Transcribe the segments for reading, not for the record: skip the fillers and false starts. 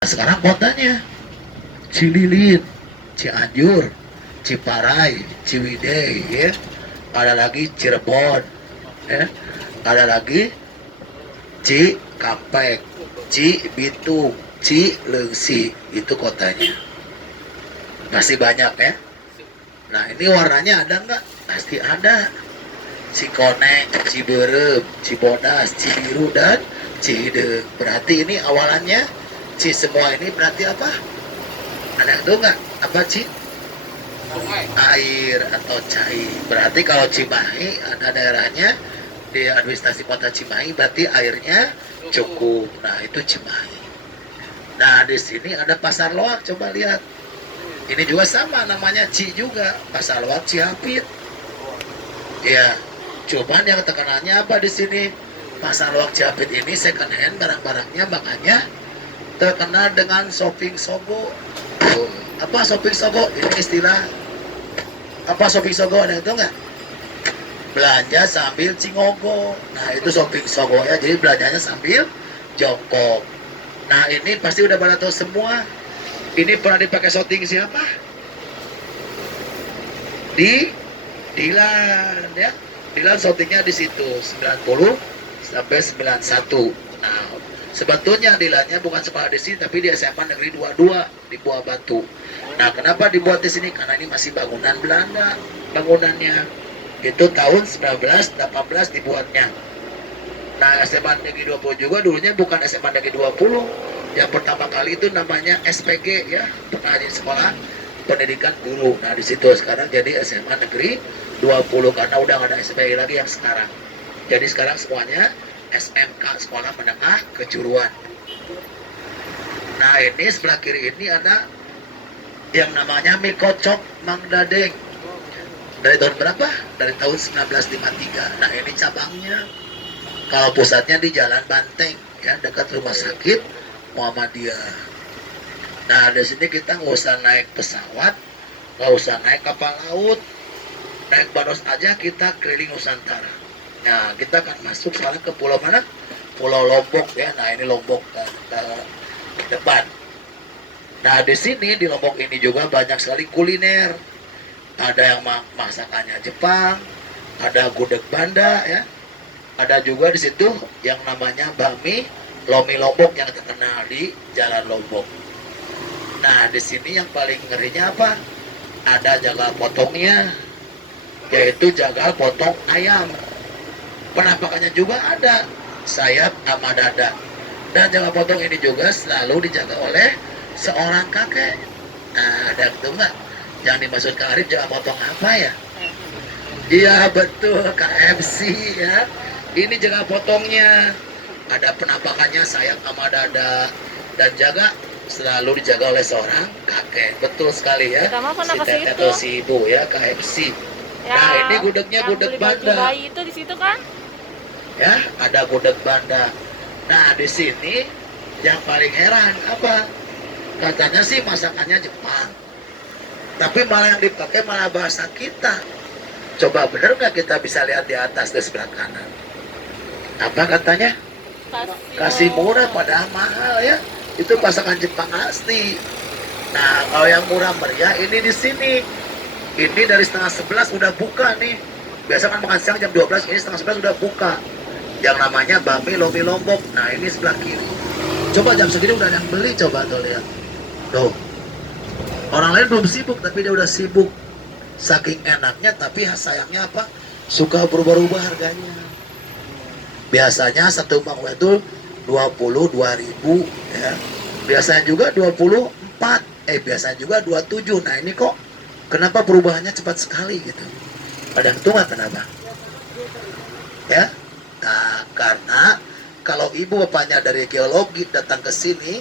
Sekarang kotanya Cililin, Cianjur, Ciparai, Ciwidey, ya. Ada lagi Cirebon, ya. Ada lagi Cikampek, Cibitung, Cilengsi, itu kotanya. Masih banyak ya. Nah ini warnanya ada nggak? Pasti ada. Cikoneng, Ciberem, Cibodas, Cibiru, dan Cideng. Berarti ini awalannya Ci semua ini berarti apa? Ada itu nggak? Apa Ci? Air atau cair. Berarti kalau Cimahi ada daerahnya di administrasi kota Cimahi berarti airnya cukup. Nah itu Cimahi. Nah di sini ada pasar loak, coba lihat. Ini juga sama namanya Ci juga, pasar loak Cihapit. Ya, cuman yang tekanannya apa di sini? Pasar loak Cihapit ini second hand barang-barangnya makanya terkenal dengan shopping sogo. Apa shopping sogo? Ini istilah apa shopping sogo, ada itu nggak? Belanja sambil cingogo. Nah itu shopping sogo ya, jadi belanjanya sambil jongkok. Nah ini pasti udah pada tahu semua. Ini pernah dipakai shooting siapa? Di Dilan ya. Dilan shootingnya di situ 90 sampai 91. Nah sebetulnya Dilannya bukan sekolah di sini tapi di SMA Negeri 22 di Buah Batu. Nah kenapa dibuat di sini? Karena ini masih bangunan Belanda bangunannya. Itu tahun 1918 dibuatnya. Nah SMA Negeri 20 juga dulunya bukan SMA Negeri 20. Yang pertama kali itu namanya SPG ya, pengajian sekolah pendidikan guru. Nah di situ sekarang jadi SMA Negeri 20 karena udah nggak ada SPG lagi yang sekarang. Jadi sekarang semuanya SMK, Sekolah Menengah Kejuruan. Nah ini sebelah kiri ini ada yang namanya mie kocok Mang Dadeng. Dari tahun berapa? Dari tahun 1953. Nah ini cabangnya. Kalau pusatnya di Jalan Banteng ya, dekat rumah sakit Muhammadiyah. Nah di sini kita nggak usah naik pesawat, nggak usah naik kapal laut, naik baros aja kita keliling Nusantara. Nah kita akan masuk sekarang ke pulau mana? Pulau Lombok ya. Nah ini Lombok ke depan. Nah di sini di Lombok ini juga banyak sekali kuliner. Ada yang masakannya Jepang, ada gudeg Banda ya. Ada juga di situ yang namanya bakmi Lomi Lombok yang terkenal di Jalan Lombok. Nah, di sini yang paling ngerinya apa? Ada jagal potongnya, yaitu jagal potong ayam. Penampakannya juga ada sayap sama dada. Dan jagal potong ini juga selalu dijaga oleh seorang kakek. Nah, ada itu enggak? Yang dimaksud Kak Arif jagal potong apa ya? Iya betul, KFC ya. Ini jagal potongnya. Ada penampakannya sayap sama dada dan selalu dijaga oleh seorang kakek. Betul sekali ya. Si teteh atau si ibu ya, KFC. Ya, nah ini gudegnya gudeg Banda. Bayi itu di situ kan? Ya, ada gudeg Banda. Nah di sini yang paling heran apa? Katanya sih masakannya Jepang. Tapi malah yang dipakai malah bahasa kita. Coba bener nggak kita bisa lihat di atas di sebelah kanan? Apa katanya? Kasih murah padahal mahal ya. Itu masakan Jepang asli. Nah kalau yang murah meriah ini di sini. Ini dari setengah 11 udah buka nih. Biasa kan makan siang jam 12, ini setengah 11 udah buka. Yang namanya bakmi Lomi Lombok. Nah ini sebelah kiri. Coba jam segini udah ada yang beli, coba tuh lihat. Tuh. Orang lain belum sibuk tapi dia udah sibuk. Saking enaknya tapi sayangnya apa? Suka berubah-ubah harganya. Biasanya satu mangkok itu 22.000 ya. Biasanya juga 24. Biasanya juga 27. Nah ini kok kenapa perubahannya cepat sekali gitu? Ada itu nggak kenapa? Ya. Nah karena kalau ibu bapaknya dari geologi datang ke sini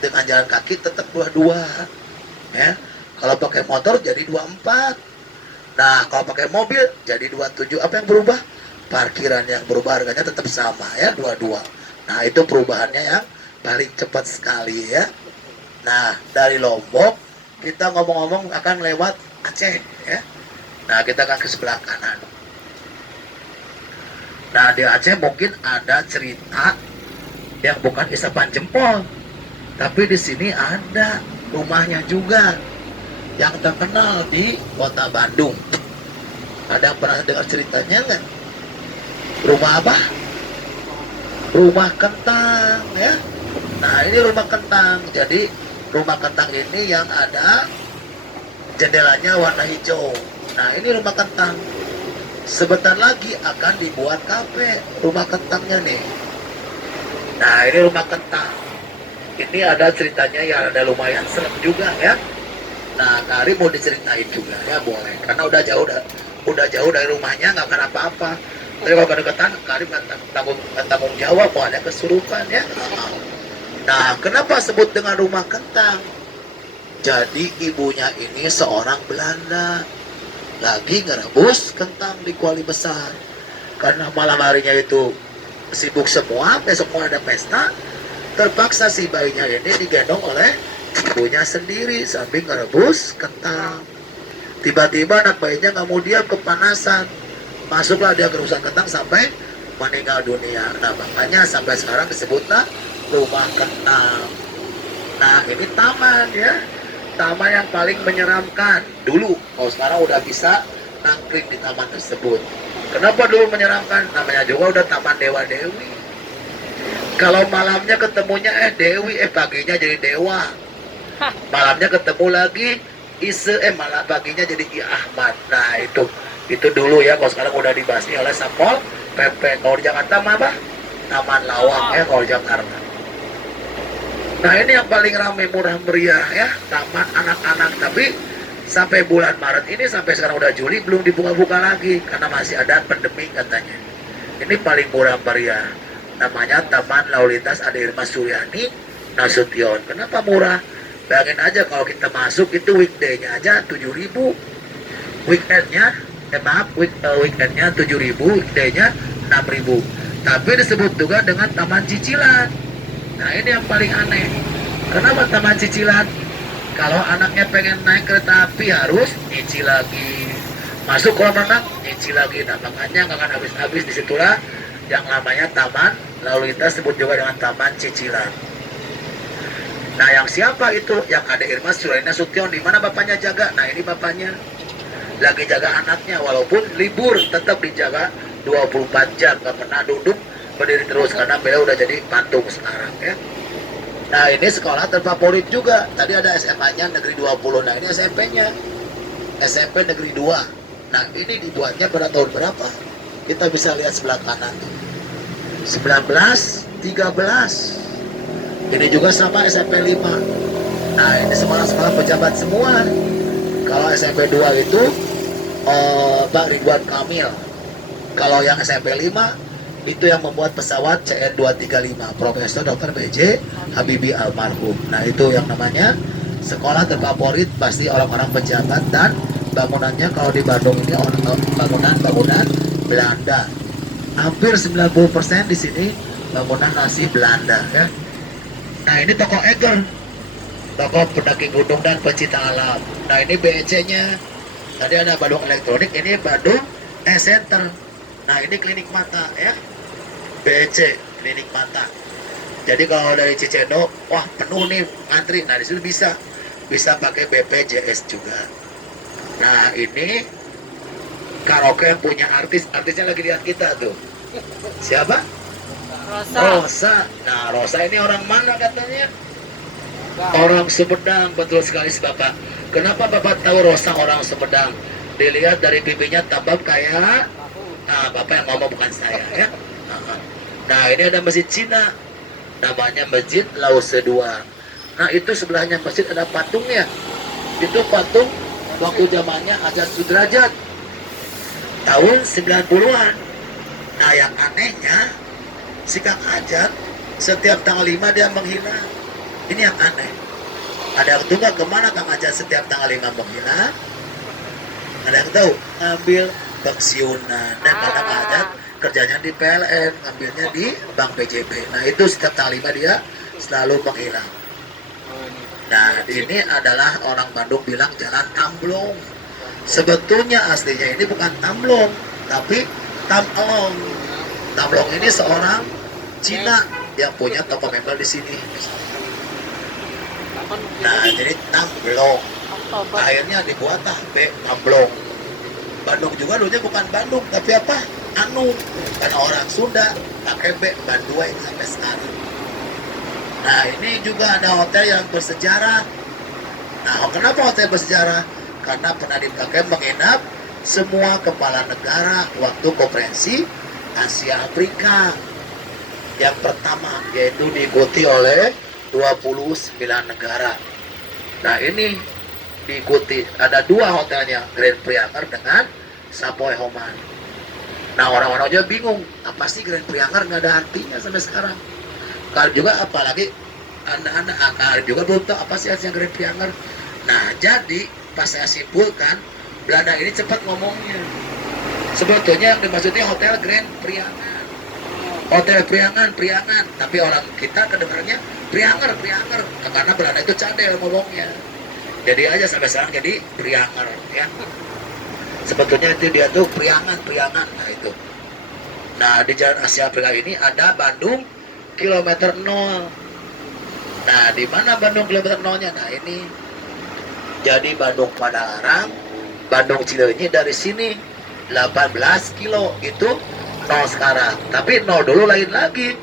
dengan jalan kaki tetap 22 ya. Kalau pakai motor jadi 24. Nah kalau pakai mobil jadi 27. Apa yang berubah? Parkiran yang berubah harganya tetap sama ya, 22. Nah itu perubahannya yang paling cepat sekali ya. Nah dari Lombok kita ngomong-ngomong akan lewat Aceh ya. Nah kita akan ke sebelah kanan. Nah di Aceh mungkin ada cerita yang bukan isapan jempol. Tapi di sini ada rumahnya juga yang terkenal di kota Bandung. Ada yang pernah dengar ceritanya nggak? Rumah apa? Rumah kentang ya. Nah ini rumah kentang. Jadi rumah kentang ini yang ada jendelanya warna hijau. Nah ini rumah kentang. Sebentar lagi akan dibuat kafe rumah kentangnya nih. Nah ini rumah kentang. Ini ada ceritanya yang ada lumayan serem juga ya. Nah Kari mau diceritain juga ya boleh. Karena udah jauh dari rumahnya nggak akan apa-apa. Tapi kalau kedekatan Kari tanggung jawab mau ada kesurupan ya. Nah kenapa sebut dengan rumah kentang? Jadi ibunya ini seorang Belanda lagi ngerebus kentang di kuali besar. Karena malam harinya itu sibuk semua, besok mau ada pesta, terpaksa si bayinya ini digendong oleh ibunya sendiri sambil ngerebus kentang. Tiba-tiba anak bayinya nggak mau diam, kepanasan, masuklah dia ke rusak kentang sampai meninggal dunia. Nah makanya sampai sekarang disebutlah rumah kentang. Nah ini taman ya, taman yang paling menyeramkan dulu. Kalau sekarang udah bisa nangkring di taman tersebut. Kenapa dulu menyeramkan? Namanya juga udah taman Dewa Dewi. Kalau malamnya ketemunya Dewi, paginya jadi dewa. Malamnya ketemu lagi malah paginya jadi I Ahmad. Nah itu dulu ya. Kalau sekarang udah dibasmi oleh Satpol PP. Kalau di Jakarta apa? Taman Lawang ya kalau di Jakarta. Nah ini yang paling ramai murah meriah ya, taman anak-anak. Tapi sampai bulan Maret ini, sampai sekarang udah Juli, belum dibuka-buka lagi karena masih ada pandemi katanya. Ini paling murah meriah, namanya Taman Lalu Lintas Ade Irma Suryani Nasution. Kenapa murah? Bayangin aja kalau kita masuk itu weekday-nya aja 7.000, weekendnya weekendnya 7.000, weekday-nya 6.000. Tapi disebut juga dengan taman cicilan. Nah ini yang paling aneh. Kenapa taman cicilan? Kalau anaknya pengen naik kereta api harus nyicil lagi. Masuk kolam renang nyicil lagi. Nah makanya nggak akan habis-habis. Disitulah yang namanya taman lalu lintas, disebut juga dengan taman cicilan. Nah yang siapa itu? Yang ada Irma Suryani Nasution. Di mana bapaknya jaga? Nah ini bapaknya lagi jaga anaknya, walaupun libur tetap dijaga 24 jam, nggak pernah duduk berdiri terus karena beliau udah jadi patung sekarang ya. Nah ini sekolah terfavorit juga. Tadi ada SMA-nya Negeri 20. Nah ini SMP-nya SMP Negeri 2. Nah ini dibuatnya pada tahun berapa? Kita bisa lihat sebelah kanan 1913. Ini juga sama SMP 5. Nah ini sekolah-sekolah pejabat semua. Kalau SMP 2 itu Pak Ridwan Kamil. Kalau yang SMP 5 itu yang membuat pesawat CN235, Profesor Dr. B.J. Habibie almarhum. Nah itu yang namanya sekolah terfavorit, pasti orang-orang pejabat. Dan bangunannya kalau di Bandung ini bangunan Belanda. Hampir 90% di sini bangunan asli Belanda ya. Nah ini toko Eger, toko pendaki gunung dan pecinta alam. Nah ini BEC-nya. Tadi ada Bandung Elektronik, ini Bandung Center. Nah ini klinik mata ya, BEC klinik mata. Jadi kalau dari Cicendo, wah penuh nih antri. Nah disitu bisa pakai BPJS juga. Nah ini karaoke yang punya artisnya lagi lihat kita tuh. Siapa? Rosa. Nah Rosa ini orang mana katanya? Orang Sumedang. Betul sekali Bapak. Kenapa Bapak tahu Rosa orang Sumedang? Dilihat dari pipinya tambah kayak. Nah Bapak yang ngomong bukan saya ya. Nah ini ada masjid Cina, namanya Masjid Lause 2. Nah itu sebelahnya masjid ada patungnya. Itu patung waktu zamannya Ajat Sudrajat tahun 90-an. Nah yang anehnya si Kang Ajat setiap tanggal 5 dia menghina. Ini yang aneh. Ada yang tahu nggak kemana Kang Ajat setiap tanggal 5 menghina? Ada yang tahu? Ngambil pensiunan. Dan Kang Ajat kerjanya di PLN, ngambilnya di Bank BJB. Nah itu setiap tanggal 5 dia selalu menghilang. Nah ini adalah orang Bandung bilang jalan Tamblong. Sebetulnya aslinya ini bukan Tamblong, tapi Tamlong. Tamlong ini seorang Cina yang punya toko mebel di sini. Nah, jadi Tamblong. Oktober. Akhirnya dibuat B Tamblong. Bandung juga dulunya bukan Bandung, tapi apa? Anu. Karena orang Sunda pakai B Banduai sampai sekarang. Nah, ini juga ada hotel yang bersejarah. Nah, kenapa hotel bersejarah? Karena pernah dipakai menginap semua kepala negara waktu konferensi Asia Afrika yang pertama, yaitu diikuti oleh 29 negara. Nah, ini diikuti, ada dua hotelnya, Grand Prianger dengan Savoy Homan. Nah, orang-orang aja bingung, apa sih Grand Prianger, nggak ada artinya sampai sekarang. Kalau juga apalagi anak-anak akar juga belum tahu apa sih artinya Grand Prianger. Nah, jadi pas saya simpulkan, Belanda ini cepat ngomongnya. Sebetulnya yang dimaksudnya hotel Grand Priangan. Hotel Priangan. Tapi orang kita kedengarannya Prianger. Karena Belanda itu cadel ngomongnya. Jadi aja sampai sekarang jadi Prianger, ya. Sebetulnya itu dia tuh Priangan. Nah itu. Nah, di Jalan Asia Afrika ini ada Bandung kilometer 0. Nah, di mana Bandung kilometer 0-nya? Nah, ini. Jadi Bandung Padalarang, Bandung Cileunyi dari sini 18 kilo itu 0 sekarang. Tapi 0 dulu lain lagi.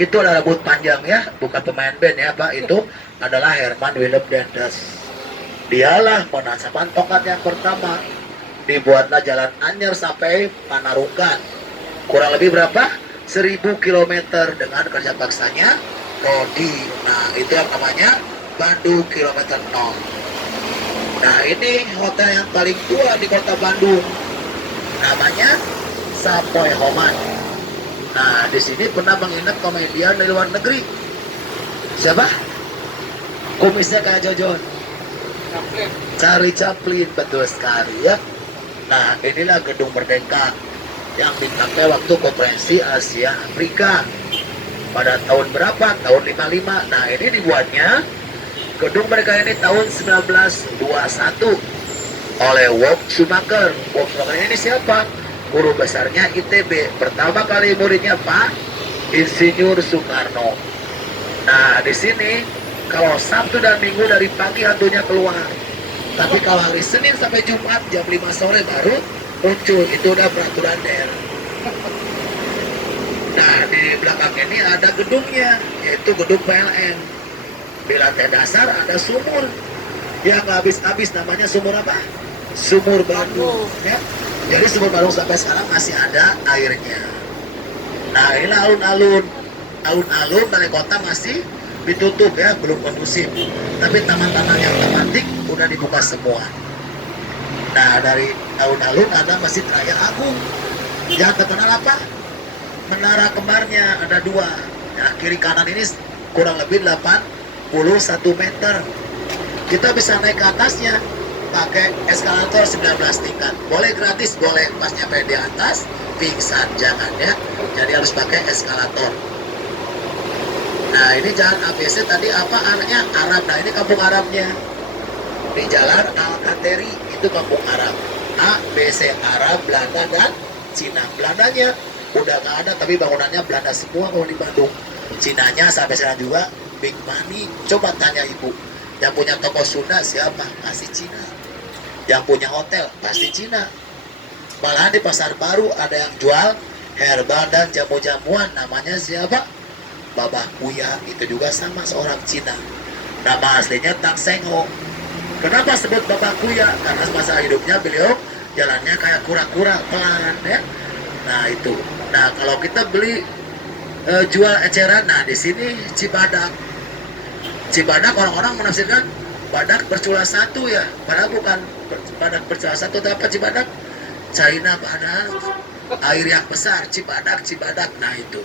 Itu adalah rambut panjang ya, bukan pemain band ya Pak. Itu adalah Herman Willem Dendels. Dialah penasapan tongkat yang pertama. Dibuatlah jalan anyar sampai Panarunggan. Kurang lebih berapa? 1000 km dengan kerja paksanya Rodi. Nah, itu yang namanya Bandung kilometer 0. Nah, ini hotel yang paling tua di kota Bandung. Namanya Savoy Homan. Nah, di sini pernah menginap komedian dari luar negeri. Siapa? Kumisnya kayak Jojon. Charlie Chaplin, betul sekali ya. Nah, inilah Gedung Merdeka yang dipakai waktu konferensi Asia Afrika. Pada tahun berapa? Tahun 55. Nah, ini dibuatnya Gedung Merdeka ini tahun 1921 oleh Wolf Schumacher. Wolf Schumacher ini siapa? Guru besarnya ITB. Pertama kali muridnya Pak Insinyur Soekarno. Nah, di sini kalau Sabtu dan Minggu dari pagi hantunya keluar. Tapi kalau hari Senin sampai Jumat jam 5 sore baru muncul. Itu udah peraturan daerah. Nah, di belakang ini ada gedungnya, yaitu gedung PLN. Di lantai dasar ada sumur yang nggak habis-habis, namanya sumur apa? Sumur Bandung ya. Jadi sumur Bandung sampai sekarang masih ada airnya. Nah, inilah alun-alun balai kota masih ditutup ya, belum kondusif. Tapi taman-taman yang tematik udah dibuka semua. Nah, dari alun-alun ada Masjid Raya Agung yang terkenal apa? Menara kembarnya ada 2. Nah, kiri kanan ini kurang lebih 81 meter. Kita bisa naik ke atasnya pakai eskalator 19 tingkat. Boleh gratis, boleh. Pas nyampe di atas pingsan, jangan ya. Jadi harus pakai eskalator. Nah, ini jalan ABC tadi apa arahnya? Arab. Nah, ini kampung Arabnya. Di jalan Al-Kateri itu kampung Arab. A, B, C, Arab, Belanda dan Cina. Belandanya udah nggak ada, tapi bangunannya Belanda semua kalau di Bandung. Cinanya sampai sekarang juga Big Money. Coba tanya ibu, yang punya toko Sunda siapa? Pasti Cina. Yang punya hotel pasti Cina. Malahan di pasar baru ada yang jual herbal dan jamu-jamuan, namanya siapa? Babah Kuya. Itu juga sama seorang Cina. Nama aslinya Tang Seng Ho. Kenapa sebut Babah Kuya? Karena masa hidupnya beliau jalannya kayak kura-kura, pelan ya. Nah itu. Nah, kalau kita beli jual eceran, nah di sini Cibadak. Cibadak orang-orang menafsirkan badak bercula satu ya, padahal bukan badak bercula satu, tapi apa Cibadak? China badak, air yang besar, Cibadak. Nah itu.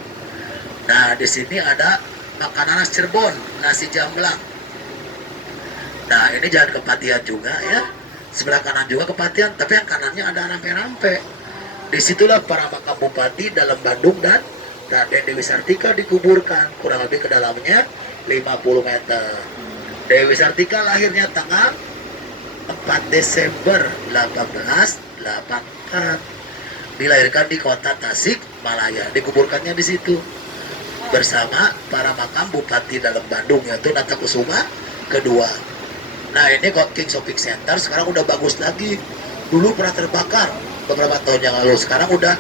Nah, di sini ada makanan khas Cirebon, nasi jamblang. Nah, ini jalan Kepatihan juga ya. Sebelah kanan juga Kepatihan, tapi yang kanannya ada rampe-rampe. Disitulah para makam bupati dalam Bandung dan Raden Dewi Sartika dikuburkan, kurang lebih ke dalamnya 50 meter. Dewi Sartika lahirnya tanggal 4 Desember 1884. Dilahirkan di kota Tasik Malaya, dikuburkannya di situ bersama para makam bupati dalam Bandung, yaitu Nata Kusuma, kedua. Nah ini King Shopping Center sekarang udah bagus lagi. Dulu pernah terbakar beberapa tahun yang lalu, sekarang udah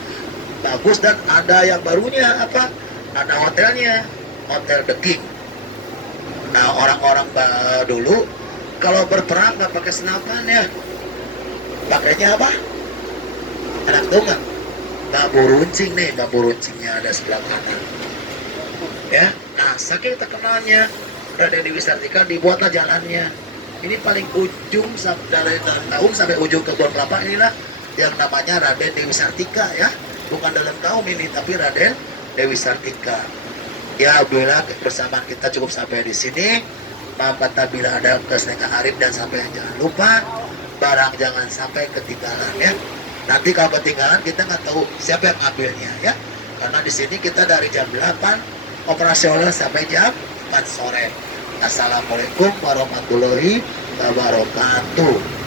bagus dan ada yang barunya apa? Ada hotelnya, Hotel The King. Nah orang-orang dulu kalau berperang nggak pakai senapan ya, pakainya apa? Anak tahu nggak? Bambu runcing nih, bambu runcingnya ada sebelah kanan. Ya, nah saking terkenalnya Raden Dewi Sartika dibuatlah jalannya. Ini paling ujung dari dalam tahun sampai ujung kebun kelapa inilah yang namanya Raden Dewi Sartika ya. Bukan dalam kaum ini tapi Raden Dewi Sartika. Ya, bila kebersamaan kita cukup sampai di sini. Maaf bila ada kesenangan Arif dan sampai jangan lupa barang jangan sampai ketinggalan ya. Nanti kalau ketinggalan kita nggak tahu siapa yang ambilnya ya. Karena di sini kita dari jam 8 operasional sampai jam 4 sore. Assalamualaikum warahmatullahi wabarakatuh.